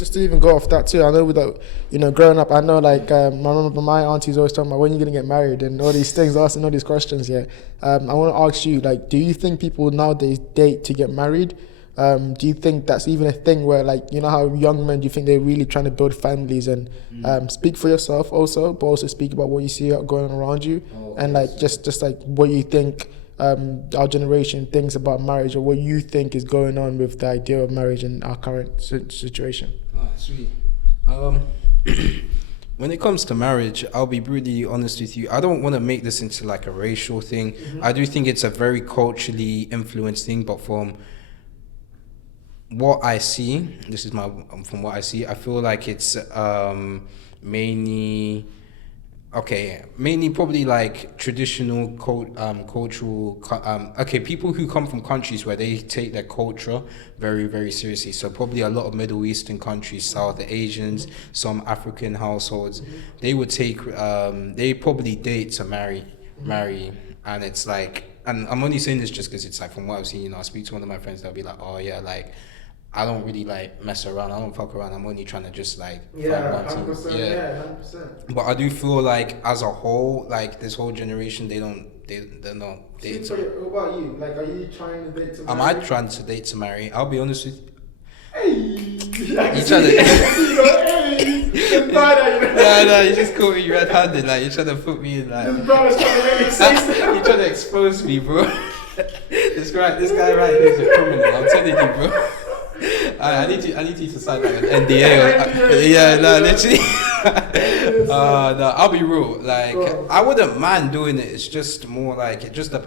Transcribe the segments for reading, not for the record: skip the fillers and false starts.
just to even go off that too. I know that, growing up, I know like I remember my auntie's always talking about when you're gonna get married and all these things, asking all these questions. Yeah, I want to ask you, like, do you think people nowadays date to get married? Do you think that's even a thing where, like, how young men, do you think they're really trying to build families and speak for yourself also, but also speak about what you see going on around you, and like just like what you think our generation thinks about marriage, or what you think is going on with the idea of marriage in our current situation? Oh, sweet. When it comes to marriage, I'll be brutally honest with you. I don't want to make this into like a racial thing. I do think it's a very culturally influenced thing, but from what I see, from what I see, I feel like it's mainly probably like traditional cultural, people who come from countries where they take their culture very, very seriously. So probably a lot of Middle Eastern countries, South Asians, some African households, they would take, they probably date to marry, and it's like, and I'm only saying this just because it's like from what I've seen, I speak to one of my friends, they'll be like, oh yeah, like, I don't really like mess around. I don't fuck around. I'm only trying to just like find one 100%, team. yeah, 100%. But I do feel like as a whole, like this whole generation, they're not dating. So what about you? Like, are you trying to date to marry? Am I trying to date to marry? I'll be honest with you. Hey, You trying to? No, you just caught me red-handed. Like you're trying to put me in like. This brother's trying to make me say something. You're trying to expose me, bro. This guy right here is a criminal. I'm telling you, bro. I need you to sign like an NDA. Yeah, no, literally. No, I'll be real. Like, I wouldn't mind doing it. It's just more like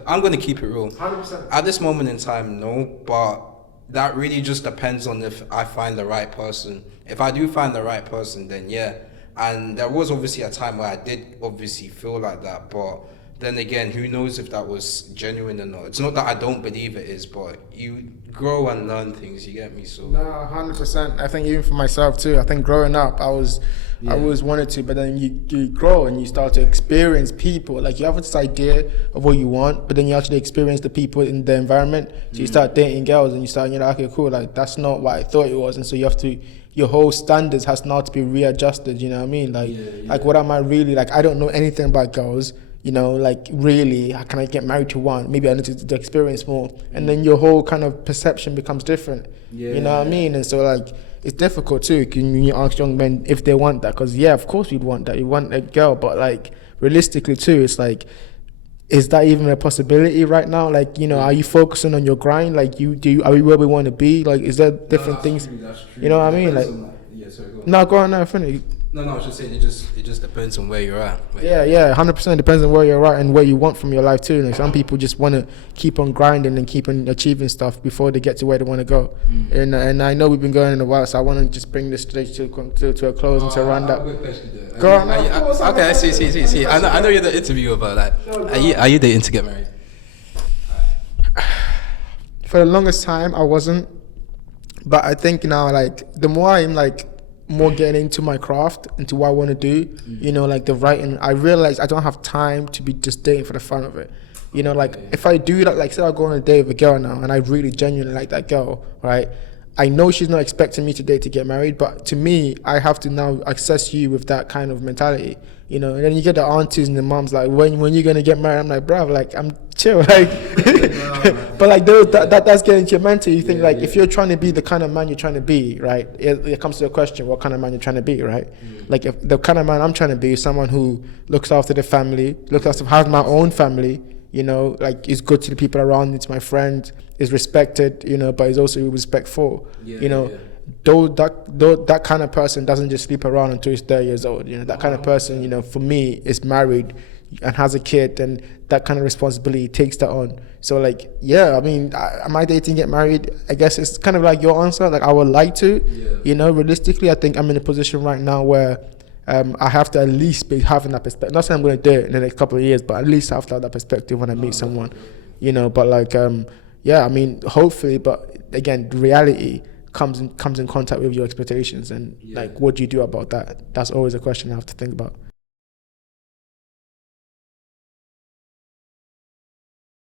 I'm gonna keep it real. 100%. At this moment in time, no, but that really just depends on if I find the right person. If I do find the right person, then yeah. And there was obviously a time where I did obviously feel like that, but then again, who knows if that was genuine or not. It's not that I don't believe it is, but you grow and learn things, you get me? So No, 100%. I think even for myself too, I think growing up, I always wanted to, but then you grow and you start to experience people. Like, you have this idea of what you want, but then you actually experience the people in the environment. So you start dating girls and you start, okay, cool, like that's not what I thought it was. And so you have to, your whole standards has now to be readjusted, you know what I mean? Like, like what am I really, like, I don't know anything about girls. Like, really, how can I get married to one? Maybe I need to experience more. And then your whole kind of perception becomes different. You know what I mean? And so, like, it's difficult too when you ask young men if they want that. Because, yeah, of course you'd want that. You want a girl. But, like, realistically too, it's like, is that even a possibility right now? Like, are you focusing on your grind? Like, are we where we want to be? Like, is there different things? True, that's true. You know what I mean? Like, sorry, go on. No, go on now, finish. No, I was just saying it just depends on where you're at. Yeah, 100% depends on where you're at and what you want from your life too. Like, some people just want to keep on grinding and keep on achieving stuff before they get to where they want to go. And I know we've been going in a while, so I want to just bring this stage to a close and to round up. Go on. Okay, I see. I know you're the interviewer, but like, are you dating to get married? For the longest time, I wasn't, but I think now, like, the more I'm like more getting into my craft, into what I want to do, like the writing, I realize I don't have time to be just dating for the fun of it. Like, if I do that, like, say I go on a date with a girl now and I really genuinely like that girl, right? I know she's not expecting me to date to get married, but to me, I have to now access you with that kind of mentality, and then you get the aunties and the moms like, when you gonna get married? I'm like, bruv, like, I'm chill, like, but like that's getting to your mental. You think if you're trying to be the kind of man you're trying to be, right? It comes to the question, what kind of man you're trying to be, right? Like, if the kind of man I'm trying to be is someone who looks after the family, has my own family, like, is good to the people around me, to my friends, is respected, but is also respectful, Though that kind of person doesn't just sleep around until he's 30 years old. That kind of person, for me, is married and has a kid, and that kind of responsibility takes that on. So, like, yeah, I mean, am I dating, get married? I guess it's kind of like your answer. Like, I would like to, realistically, I think I'm in a position right now where I have to at least be having that perspective. Not saying I'm going to do it in the next couple of years, but at least have to have that perspective when I meet someone, but like, yeah, I mean, hopefully, but again, reality comes in contact with your expectations, and like, what do you do about that? That's always a question I have to think about.